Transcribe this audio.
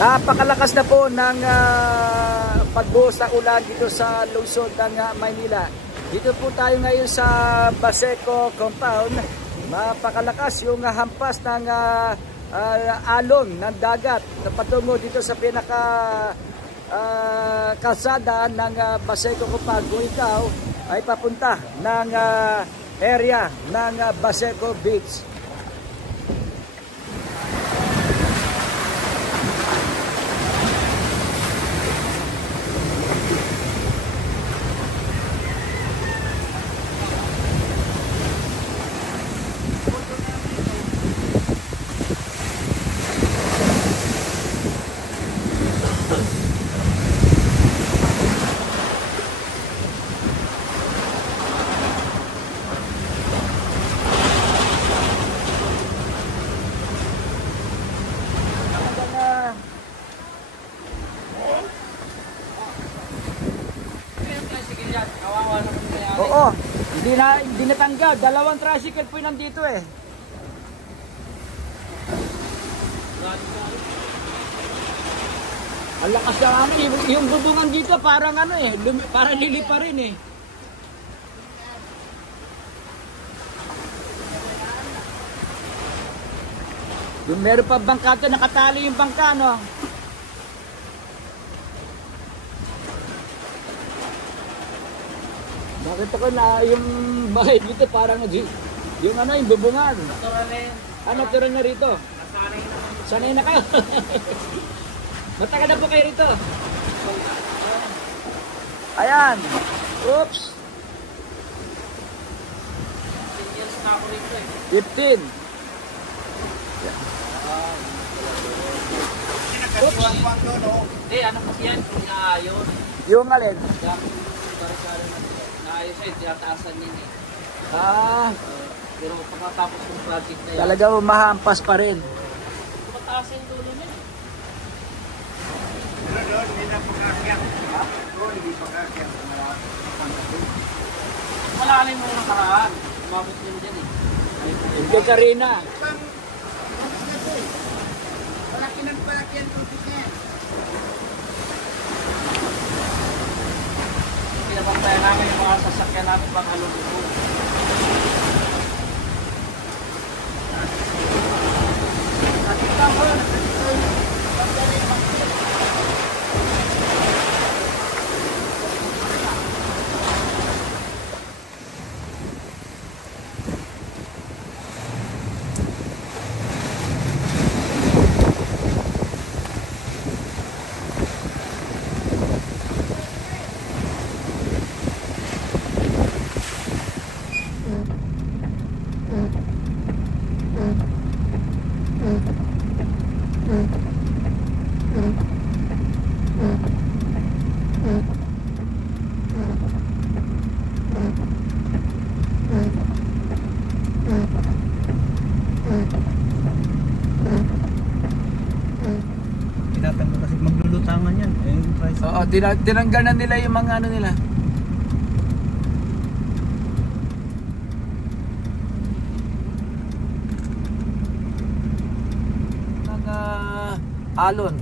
Napakalakas na po ng pagbuhos ng ulan dito sa lungsod ng Maynila. Dito po tayo ngayon sa Baseco Compound. Napakalakas yung hampas ng alon ng dagat na patungo dito sa pinaka kalsada ng Baseco Compound. Kung ikaw ay papunta ng area ng Baseco Beach. Oo, hindi natanggal. Dalawang tricycle po nandito eh. Ang lakas na ano, yung bubungan dito parang ano eh, parang lilipa rin eh. Yung meron pa bangka ito, nakatali yung bangka, no? Bakit ako na yung bahay dito parang yung ano, yung bubungan. Natural na yun. Ah, natural na rito. Sanay na kayo. Matagal na po kayo rito. Ayan. Oops. 15 years na ako rito eh. 15. Oops. Hindi, ano kasi yan? Inaayos. Yung alin? Naayos ay tiyataasan din eh. Pero pagkatapos ng project na yan. Talaga mahampas pa rin. Tumataas yung dulo niya. Pero doon, hindi na pagkakyang. Ha? Doon, hindi pagkakyang. Malalim mo ng karaan. Umabot din dyan eh. Hindi ka rin na. Malaki ng pagkakyan tubig niya. Pinapampayan namin yung mga sasakyan namin baka lulubog. Tinatanggal kasi maglulutangan yan. Oo, tinanggal na nila yung mga ano nila. Mga alon.